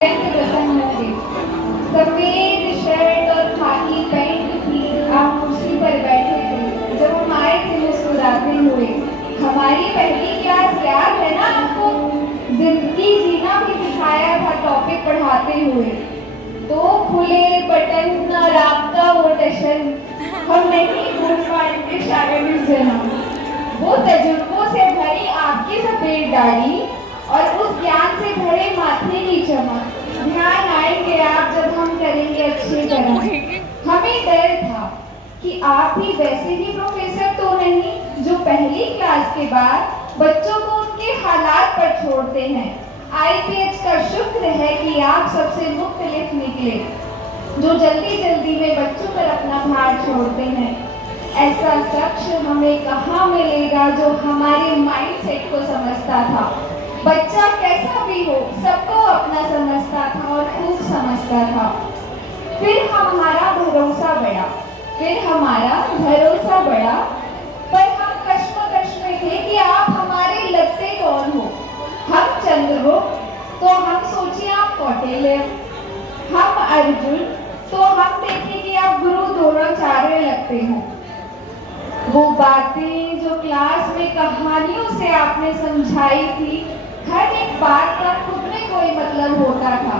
पसंद होंगे। सफेद शर्ट और खाकी पैंट थी। आप कुर्सी पर बैठे थे जब हम आए थे मुस्कुराते हुए। हमारी पहली क्लास याद है ना आपको? जिंदगी जीना भी सिखाया था टॉपिक पढ़ाते हुए। तो खुले बटन और आपका वो टशन, हम नहीं भूल पाएंगे शागिर्द जनाब। वो तजुर्बों से भरी आपकी सफेद दाढ़ी और उस ज्ञान से भरे माथे की चमक, ध्यान आएंगे आप जब हम करेंगे अच्छी तरह। हमें डर था कि आप भी वैसे ही प्रोफेसर तो नहीं जो पहली क्लास के बाद बच्चों को उनके हालात पर छोड़ते हैं। आईपीएच का शुक्र है कि आप सबसे मुख्तलिफ निकले, जो जल्दी जल्दी में बच्चों पर अपना भार छोड़ते हैं। ऐसा शख्स हमें कहाँ मिलेगा जो हमारे माइंडसेट को समझता था। बच्चा कैसा भी हो सबको अपना समझता था और खूब समझता था। फिर हमारा भरोसा बढ़ा, पर हम कश्मकश में थे कि आप हमारे लगते कौन हो। हम चंद्रगुप्त तो हम सोचे आप कौटिल्य, हम अर्जुन तो हम देखे कि आप गुरु द्रोणाचार्य लगते हो। वो बातें जो क्लास में कहानियों से आपने समझाई थी, हर एक बात का खुद में कोई मतलब होता था।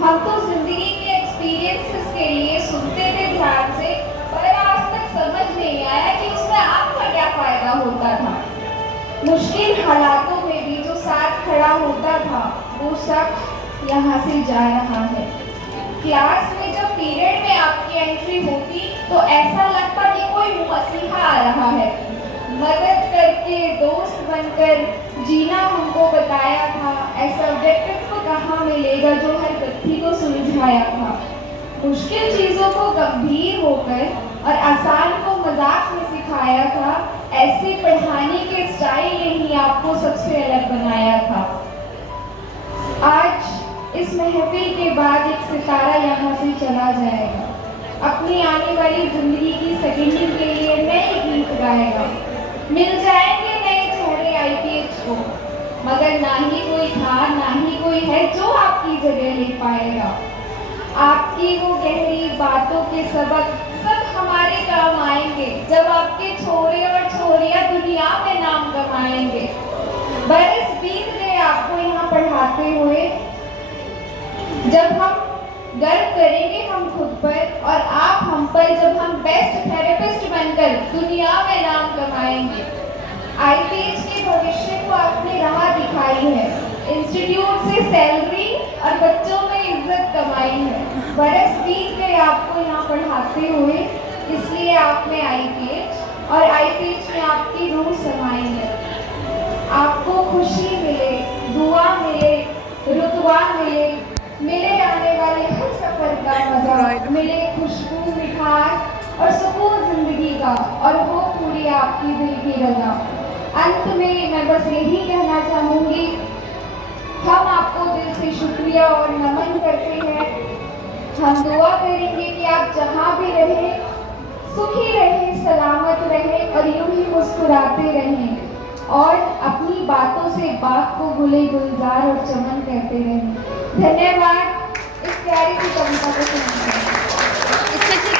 हम तो जिंदगी के एक्सपीरियंसेस के लिए सुनते थे ध्यान से, पर आज तक समझ नहीं आया कि उसमें आपका क्या फायदा होता था। मुश्किल हालातों में भी जो साथ खड़ा होता था, वो शख्स यहाँ से जा रहा है। क्लास में जब पीरियड में आपकी एंट्री होती तो ऐसा लगता कि कोई मसीहा आ रहा है। मदद करके, दोस्त बनकर जीना हमको बताया था। ऐसा व्यक्तित्व कहाँ मिलेगा जो हर व्यक्ति को सुलझाया था। मुश्किल चीजों को गंभीर होकर और आसान को मजाक में सिखाया था। ऐसे पढ़ाने के स्टाइल ने ही आपको सबसे अलग बनाया था। आज इस महफिल के बाद एक सितारा यहाँ से चला जाएगा, अपनी आने वाली जिंदगी की सेकेंडिंग के लिए नए गीत गाएगा। मिल जाएंगे नए चेहरे आईपीएच को, मगर ना ही कोई था ना ही कोई है जो आपकी जगह ले पाएगा। आपकी वो गहरी बातों के सबक सब हमारे काम आएंगे जब आपके छोरे और छोरियां दुनिया में नाम कमाएंगे। बरस बीत गए आपको यहाँ पढ़ाते हुए, जब हम गर्व करेंगे हम खुद पर और आप हम पर, जब हम बेस्ट थेरेपिस्ट बनकर दुनिया में नाम कमाएंगे। आईपीएच के भविष्य को आपने राह दिखाई है, इंस्टीट्यूट से सैलरी और बच्चों में इज्जत कमाई है। बरस बीत गए आपको यहाँ पढ़ाते हुए, इसलिए आप में आईपीएच और आईपीएच में आपकी रूह समाई है। आपको खुशी मिले, दुआ मिले, रुतबा मिले, मिले आने वाले हर सफर का मजा, मिले खुशबू, मिठास और सुकून जिंदगी का, और वो पूरी आपकी दिल की रजा। अंत में मैं बस यही कहना चाहूंगी, हम आपको दिल से शुक्रिया और नमन करते हैं। हम दुआ करेंगे कि आप जहाँ भी रहें सुखी रहें, सलामत रहें और यूं ही मुस्कुराते रहें और अपनी बातों से बात को गुले गुलजार और चमन करते रहें। धन्यवाद। इस प्यारी सी कविता को सुनने के लिए।